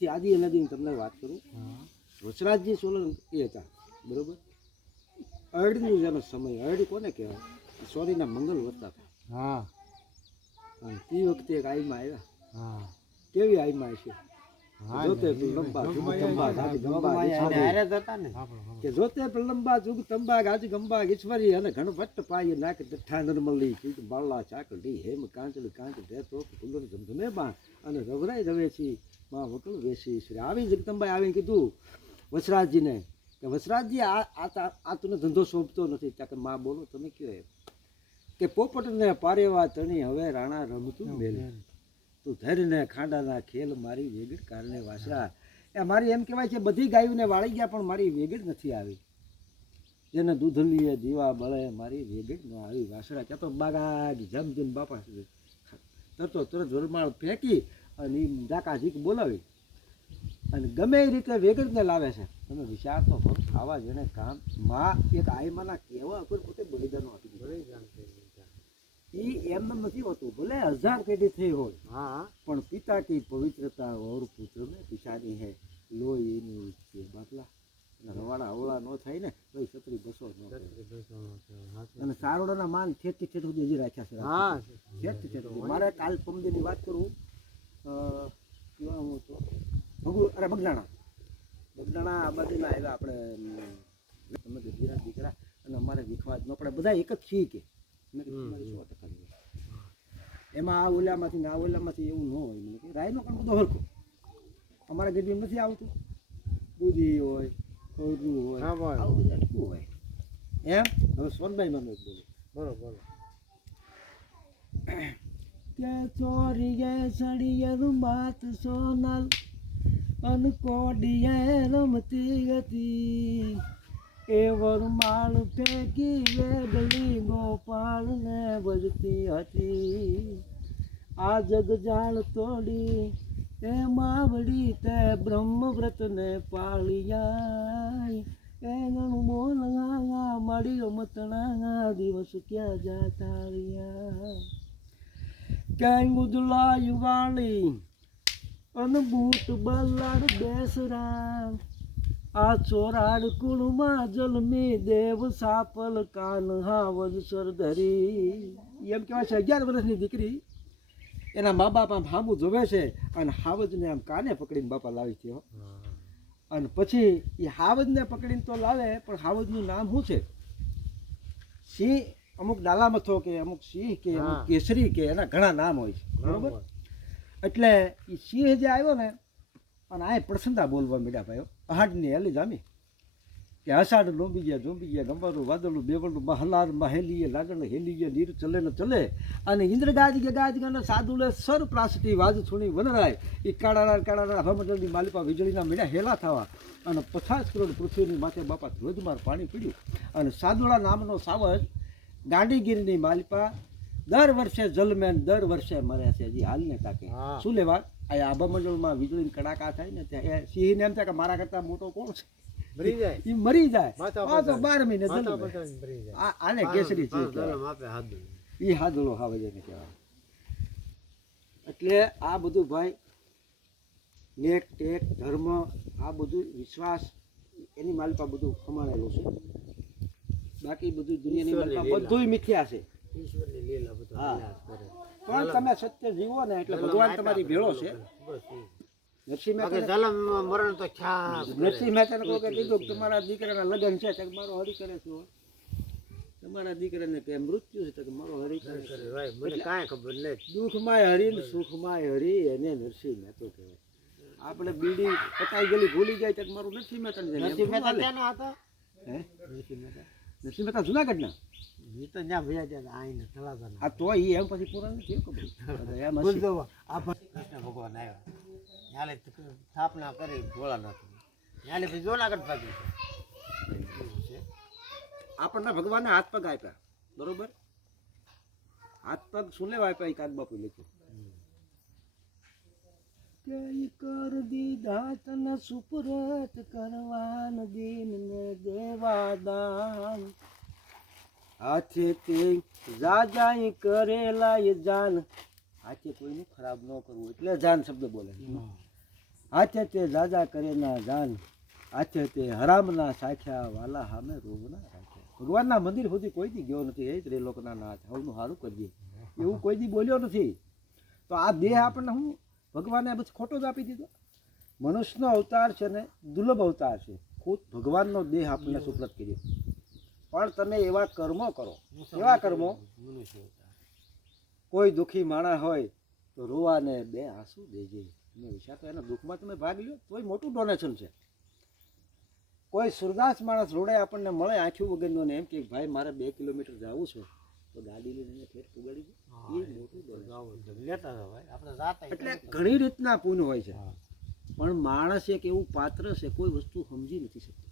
આદિ અનાદિની તમને વાત કરું. વસરાજજી સોલંકી એ હતા, બરોબર. અરડીનો જેનો સમય, અરડી કોને કહેવાય? સોરીના મંગલ વર્તા હતા. હા. અને તે વખતે એક આઈમાં આવ્યા. હા. કેવી આઈમાં છે? જોતે લંબા જુગ તંબા ગાજ ગંબા કે જોતે લંબા જુગ તંબા ગાજ ગંબા ઈશ્વરી અને ઘણવટ પાય નાક દઠ્ઠા નરમલી કીટ બાળા ચાકડી હેમ કાંચલ કાંચ દેતો ફૂલર જમધમે બા અને રવરાય રવેશી માં વકલ વેશી શ્રી આવી જગદંબાએ આવીને કીધું વસરાજજીને કે વસરાજજી આ તને ધંધો સોંપતો નથી. ત્યાં કે માં બોલો તમે કયો એમ કે પોપટને પારેવા તણી હવે રાણા રમતું મેલે તું ધરને ખાંડાના ખેલ મારી વેગડ કારણે વાસરા. એ મારી એમ કહેવાય છે બધી ગાયોને વાળી ગયા પણ મારી વેગડ નથી આવી. જેને દૂધલીએ દીવા બળે મારી વેગડ ન આવી વાસરા. ક્યાં તો બાગાજ જમજીન બાપા તરતો તરત વરમાળ ફેંકી અને જાકા ઝીક બોલાવી અને ગમે એ રીતે વેગડને લાવે છે. તમે વિચાર તો કરો, આવા જેને કામ માં એક આઈમાના કહેવા ઉપર પોતે બલિદાનો આપી દીધું. એ એમ નથી હોતું, ભલે 1000 પેઢી થઈ હોય પણ પિતા કી પવિત્રતા ઓર પુત્ર મેં પિસાની હે લોહી એની છે બાટલા. અને રવાડા અવળા ન થાય ને તો 36 બસો ન થાય. અને સારોડાના માન ઠેઠથી ઠેઠ સુધી હજી રાખ્યા છે. ઠેઠથી ઠેઠ. મારે કાલ પમદીની વાત કરું, કેવા હું તો બગદાણા આ બાજુના આવ્યા આપણે તમે દીકરા અને અમારે વિખવા જ ન પડે, બધા એક જ છીએ કે એમાં આ ઓલામાંથી ને આ ઓલામાંથી એવું ન હોય. મને કે રાયનો પણ બધો હરખો અમારા ગઢવી નથી આવતું. બુધી હોય, કોરું હોય, આવું બધું અટકું હોય એમ. હવે સોનભાઈ મને બોલો બરોબર કે ચોરીએ સડીએ રૂમાત સોનલ અનકોડીએ રમતી હતી એ વરમાળ ફેંકી વેગળી ગોપાલ ને બજતી હતી. આ જગજાળ તોડી એ માવડી તે બ્રહ્મવ્રત ને પાળિયા એ બોલ મારી રમતણા દિવસ ક્યાં જાતા રહ્યા. ક્યાંય ગુદલાઈ વાળી અને બૂટ બલાડ બેસરા આ ચોરાડ કુળમાં જલમી દેવ સાપલ કાન હાવજ સરધરી. એમ કહેવાય છે 11 વર્ષની દીકરી એના મા બાપ આમ હામું જોવે છે અને હાવજને આમ કાને પકડીને બાપા લાવી છે. અને પછી એ હાવજને પકડીને તો લાવે પણ હાવજનું નામ શું છે? સિંહ. અમુક ડાલામથો કે અમુક સિંહ કે અમુક કેસરી કે એના ઘણા નામ હોય છે, બરોબર. એટલે એ સિંહ જે આવ્યો ને અને આ પ્રસંદા બોલવા મીડા ભાઈઓ પહાડની હેલી જામી કે અષાઢ લોંબી ગયા ગંબારું વાદળું બેવડું મહલાર મહેલીએ લાગણ હેલીએ નીર ચલે ન ચલે અને ઇન્દ્ર ગાજ ગાને સાદુલે સર પ્રાસટી વાજ છુણી વનરાય એ કાળાના હવામંડળની માલિપા વીજળીના મીડા હેલા થવા અને 50 કરોડ પૃથ્વીની માથે બાપા ધ્વજમાર પાણી પીડ્યું અને સાદુળા નામનો સાવજ ગાંડીગીરની માલિપા દર વર્ષે જલમેન દર વર્ષે મરે છે. હજી હાલને તાકે શું લેવા આ આભા મંડળમાં વીજળી કડાકા થાય ને ત્યાં એ સિંહને એમ થાય કે મારા કરતા મોટો કોણ છે? મરી જાય 12 મહિને આને કેસરી છે એ હાદળો હાવે જેને કહેવાય. એટલે આ બધું ભાઈ નેક ટેક ધર્મ આ બધું વિશ્વાસ એની માલિપા બધું કમાણેલું છે. બાકી બધું દુનિયાની માલિપા બધું મિથ્યા છે. પણ તમે સત્ય જીવો ને એટલે ભગવાન તમારી ભેળો છે. નરસિંહ મહેતાને કહો કે કીધું તમારા દીકરાના લગ્ન છે તો મારો હરી કરે છે. તમારા દીકરાને કે મૃત્યુ છે તો મારો હરી કરે છે. કાંઈ ખબર નહીં. દુઃખમાંય હરી ને સુખમાંય હરી એને નરસિંહ મહેતો કહેવાય. આપણે બીડી પતાઈ ગયેલી ભૂલી જાય તો મારું નરસિંહ મહેતા નરસિંહ મહેતા ક્યાંના હતા? નરસિંહ મહેતા જુનાગઢના. એ તો જ્યાં ભૈયા ત્યાં આઈને તળાજાના. આ તો એમ પછી પૂરા નથી ખબર. એમ કૃષ્ણ ભગવાન આવ્યા ન્યાલે સ્થાપના કરી ભોળાનાથ ન્યાલે પછી જુનાગઢ ભાગી છે. આપણને ભગવાને હાથ પગ આપ્યા, બરોબર. હાથ પગ શું લેવા આપ્યા એ કાગ બાપુ લખ્યું કે કર દીધા તને સુપરત કરવાન દિન ને દેવા દાન હાથે તે જાજાઈ કરેલા એ જાન. હાથે કોઈનું ખરાબ ન કરવું એટલે જાન શબ્દ બોલે. હાથે તે જાજા કરે ના જાન, હાથે તે હરામના સાખ્યા વાલા સામે રોગના રાખ્યા. ભગવાનના મંદિર સુધી કોઈ દી ગયો નથી. એ જ રે લોકના નાથ હવનું સારું કરીએ એવું કોઈ દી બોલ્યો નથી. તો આ દેહ આપણને હું ભગવાને બસ ખોટો જ આપી દીધો. મનુષ્યનો અવતાર છે ને દુર્લભ અવતાર છે. ખુદ ભગવાનનો દેહ આપણને સુપ્રત કર્યો. પણ તમે એવા કર્મો કરો, એવા કર્મો, કોઈ દુઃખી માણસ હોય તો રોવાને બે આંસુ દેજે. તમે વિચાર તો એના દુઃખમાં તમે ભાગ લ્યો તોય મોટું ડોનેશન છે. કોઈ સુરદાસ માણસ રોડે આપણને મળે આંખ્યું વગરનો ને એમ કે ભાઈ મારે 2 કિલોમીટર જવું છે તો ગાડી લઈને ઠેઠ પુગાડી દે, એ મોટું ડોનેશન. એટલે ઘણી રીતના પુણ્ય હોય છે. પણ માણસ એક એવું પાત્ર છે કોઈ વસ્તુ સમજી નથી શકતો.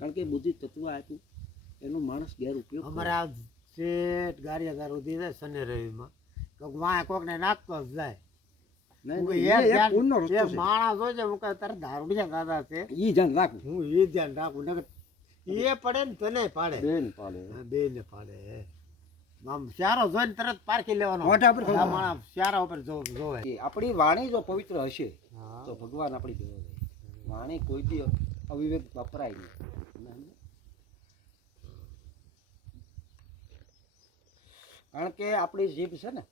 કારણ કે બુદ્ધિ તત્વ આપ્યું એનો માણસ ગેર ઉપયોગ. અમારે આ શેઠ ગારિયાદાર ઉધી જાય શનિ રવિમાં વાંય કોકને નાખતો જ જાય. માણસ હોય છે હું કહે તારે દારૂડિયા દાદા છે ઈ ધ્યાન રાખું, હું એ ધ્યાન રાખું. નકર એ પડે ને તને પાડે, બેન પાડે. આમ શારો જોઈને તરત પારખી લેવાનો. માણસ શારા ઉપર જોવે. આપણી વાણી જો પવિત્ર હશે તો ભગવાન આપણી ભેગો રહે. વાણી કોઈ દી અવિવેક વપરાય નહીં. કારણ કે આપણી જીભ છે ને,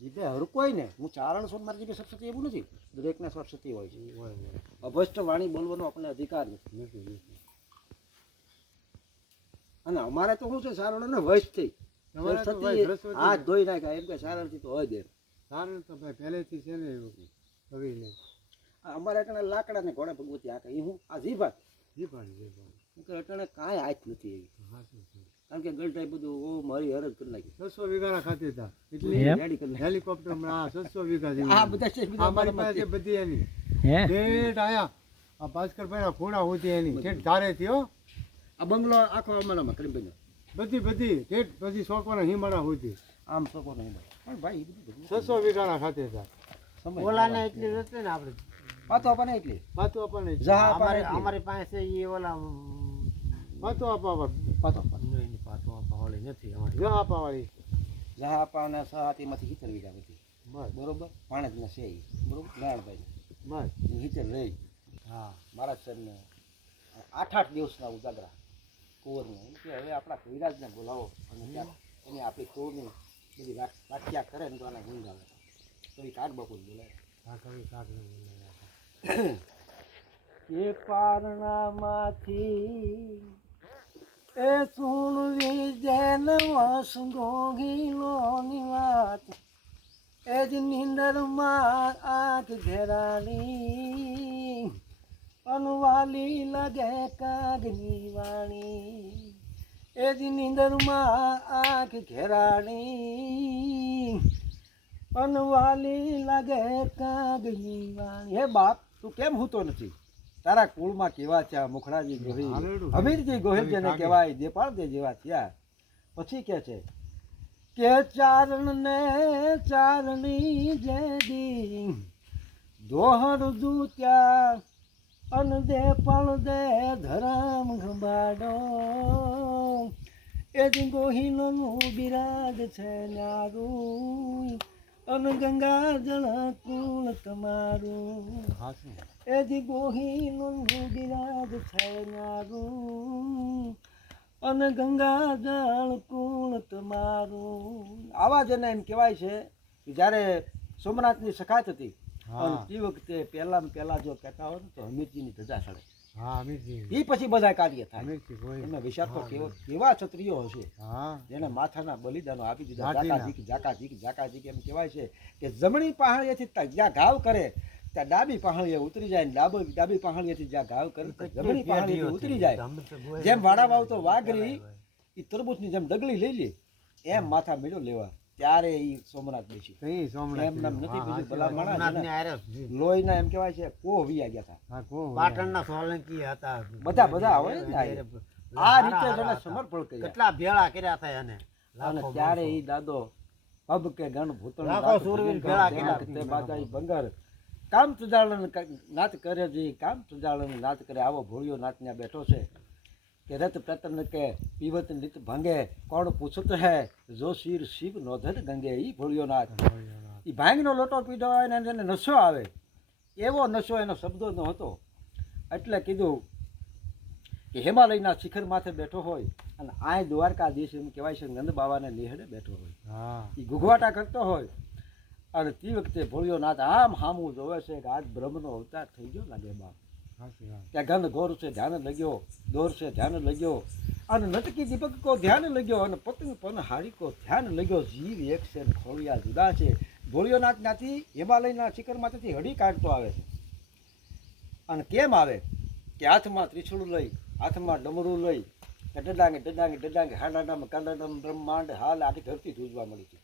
જીભે હર કોઈ ને હું ચારણ છું મારી જીભે સરસ્વતી એવું નથી. દરેકને સરસ્વતી હોય છે. અભષ્ટ વાણી બોલવાનો આપણને અધિકાર નથી. અને અમારે તો શું છે ચારણો ને વશ થઈ હાથ ધોઈ નાખ્યા એમ કે ચારણ થી તો હોય દે. ચારણ તો ભાઈ પહેલેથી છે ને એવું અમારે એટલે લાકડા ને ઘોડે ભગવતી આ કઈ હું આ જીભા અટાણે કાંઈ હાથ નથી એવી. કારણ કે ગલટાઈ બધું ઓ મારી હરજ કરી નાખી. 600 વીઘા ખાતી હતા એટલે હેલિકોપ્ટર 600 વીઘા અમારી પાસે બધી એની ઠેઠ આયા આ ભાસ્કરભાઈ ના ખૂણા હોતી એની ઠેઠ ધારે થયો. આ બંગલો આખો અમારામાં કરીમ બધી ઠેઠ પછી સોકવાના હિમાડા હોતી આમ સોકો નહીં. પણ ભાઈ 600 વીઘા ખાતી હતા. ઓલાને એટલી રહેશે ને આપણે પાતો આપણને એટલી પાતો આપણને અમારી પાસે એ ઓલા પાતો આપવા પાતો વાળી નથી. અમારી જહા આપવાવાળી જહા આપવાના સહાતીમાંથી હિતર વીઘા બધી બરોબર. પાણેજના છે એ બરોબર નારાયણભાઈ બસ હિતર રહી. હા મારા સરને 8 દિવસના ઉજાગરા કુંવરને એમ કે હવે આપણા કવિરાજને બોલાવો અને ત્યાં એને આપણી કુંવરની બધી વ્યાખ્યા કરે ને તો આના ગુણ આવે. કવિ કાગ બાપુ બોલાય. હા કવિ કાગ બોલાય. એ પારણામાંથી એ સુણવી જેન વસગોગીલોની વાત એ જ નીંદરમાં આંખ ઘેરાણી અનવાલી લાગે કાગની વાણી એ જ નીંદરમાં આંખ ઘેરાણી અનવાલી લાગે કાગની વાણી. હે બાપ તું કેમ હૂતો નથી? તારા કુળમાં કેવા થયા મુખડાજી ગોહિલ હમીરજી ગોહિલ જેને કહેવાય દેપાળ દે જેવા થયા. પછી કે છે કે ચારણ ને ચારણી જેદી દોહર દૂત્યા અન દે પણ દે ધરામ ગંબાડો એ જ ગોહિલનું બિરાજ છે ન્યારું અન ગંગા જળ કુળ તમારું એ જ ગોહિલનું બિરાજ છે ન્યારું અન ગંગા જળ કુળ તમારું. આવા જને એમ કહેવાય છે કે જ્યારે સોમનાથની સખાત હતી અને તે વખતે પહેલા જો કહેતા હોય તો હમીરજીની ધજા ચડે. હા હમીરજી એ પછી બધા કાર્ય થાય. એમને વિચાર તો કેવા ક્ષત્રિયો હશે જેને માથાના બલિદાનો આપી દીધા. જાકાજીક એમ કહેવાય છે કે જમણી પહાડીએથી જ્યાં ઘાવ કરે ત્યાં ડાબી પહાડીએ ઉતરી જાય ને ડાબી પહાડીએથી જ્યાં ઘાવ કરે જમણી પહાડીએ ઉતરી જાય. જેમ વાડા વાવતો વાઘરી એ તરબૂચની જેમ ડગલી લઈ લે એમ માથા મેળો લેવા ત્યારે એ સોમનાથ બેસી. એમ નામ નથી બીજું ભલા માણસ લોહીના એમ કહેવાય છે કોહ વિયા ગયા હતા. પાટણના સોલંકી હતા બધા હોય ને આ રીતે જેને સમર્પણ કર્યા કેટલા ભેળા કર્યા હતા એને. અને ત્યારે એ દાદો પબ કે ગણ ભૂતળ તે બાદાઈ બંગર કામ સુજાળન નાત કરે જી કામ સુજાળન નાત કરે. આવો ભોળિયો નાત ત્યાં બેઠો છે કે રત પ્રતન કે પીવત નિત ભાંગે કોણ પૂછત હે જો શીર શિવ નોધર ગંગે. ઈ ભોળિયો નાથ ઈ ભાંગનો લોટો પીધો હોય ને એને નશો આવે એવો નશો એનો શબ્દોનો હતો. એટલે કીધું કે હિમાલયના શિખર માથે બેઠો હોય અને આ દ્વારકાધીશ એમ કહેવાય છે નંદ બાવાને નિહળે બેઠો હોય, એ ગુગવાટા કરતો હોય અને તે વખતે ભોળિયોનાથ આમ હામું જોવે છે કે આજ બ્રહ્મનો અવતાર થઈ ગયો લાગે બાપ. ત્યાં ગંધ ઘોર છે ધ્યાન લગ્યો, દોર છે ધ્યાન લગ્યો, અને નટકી દીપક કો ધ્યાન લગ્યો, અને પતંગ પન હારી કો ધ્યાન લગ્યો. જીવ એક છે ને ખોળિયા જુદા છે. ભોળિયોનાથ ત્યાંથી હિમાલયના શિખરમાંથી હડી કાઢતો આવે છે. અને કેમ આવે કે હાથમાં ત્રિશુળ લઈ, હાથમાં ડમરું લઈ, ડડાંગે ડડાંગે ડડાંગે હાડાડમ કાડાડમ બ્રહ્માંડ હાલ આખી ધરતી ધૂજવા મળી છે.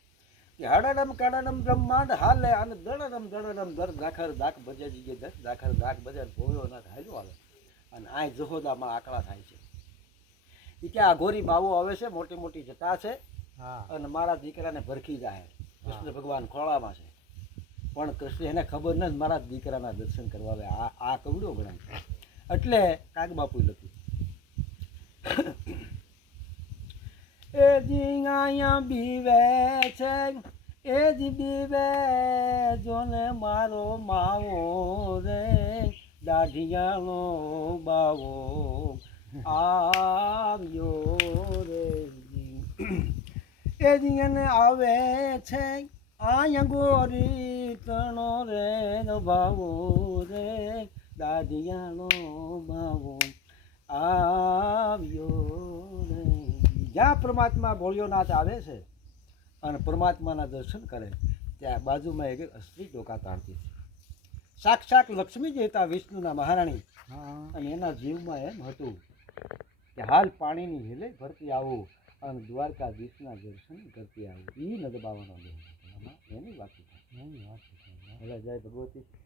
કે હાડાડમ કાડાડમ બ્રહ્માંડ હાલે અને દડડમ દડડમ દર દાખર દાખ બજે જઈએ દસ દાખર દાખ બજે ભોળિયોનાથ હાલ્યો આવે. અને આ જહોદામાં આકડા થાય છે. એ કે આ ગોરી બાવો આવે છે, મોટી મોટી જટા છે, અને મારા દીકરાને ભરખી જાય. કૃષ્ણ ભગવાન ખોળામાં છે, પણ કૃષ્ણ એને ખબર નથી મારા દીકરાના દર્શન કરવા આવે. આ કવડો ગણાય. એટલે કાગ બાપુ લખ્યું એ જી અહીંયા બીવે છે, એ જી બીવે જોને મારો માવો રે, દાઢિયાનો બાવો આવ્યો રે. એ જી એને આવે છે અહીંયા ગોરી તણો રે બાવો રે, દાઢિયાનો બાવો આવ્યો રે. જ્યાં પરમાત્મા ભોળિયોનાથ આવે છે અને પરમાત્માના દર્શન કરે ત્યાં બાજુમાં એક અસ્ત્રી ડોકા તાણતી છે. સાક્ષાત લક્ષ્મીજી હતા વિષ્ણુના મહારાણી. અને એના જીવમાં એમ હતું કે હાલ પાણીની હેલે ભરતી આવું અને દ્વારકાધીશના દર્શન કરતી આવું. એ નદબાવાનો એની વાત. જય ભગવતી.